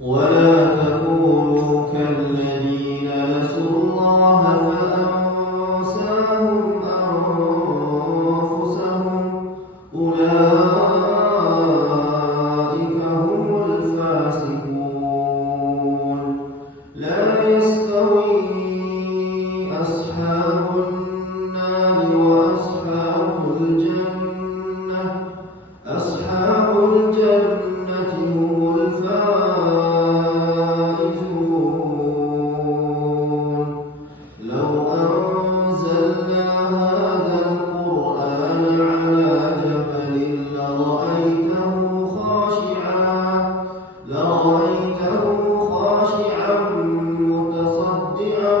ولا تكونوا كالذين نسوا الله فأنساهم أنفسهم أولئك هم الفاسقون لا يستوي أصحاب النار وأصحاب الجنة أصحاب الجنة هم الفائزون لو أنزلنا هذا القرآن على جبل لرأيته متصدعا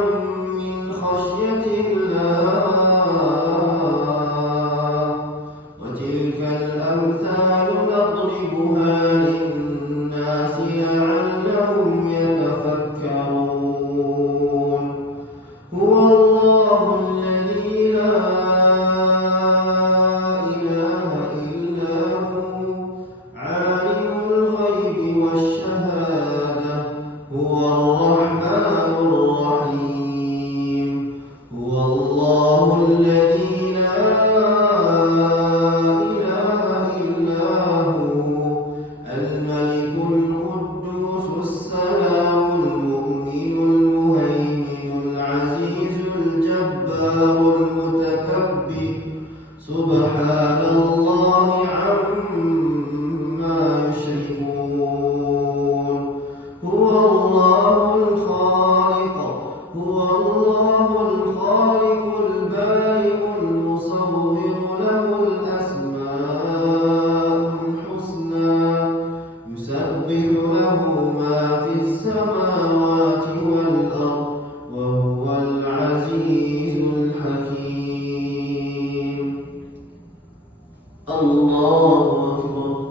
من خشية الله وتلك الأمثال نضربها للناس لعلهم يتفكرون هو الله الذي لا إله إلا هو عالم الغيب والشهادة هو الرحمن الرحيم هو الله الذي لا إله إلا هو الملك القدوس السلام المؤمن المهيمن العزيز الجبار المتكبر سبحان الله عما يشركون هو الله الخالق البارئ المصور له الأسماء الحسنى يسبح له ما في السماوات والأرض وهو العزيز الحكيم الله أكبر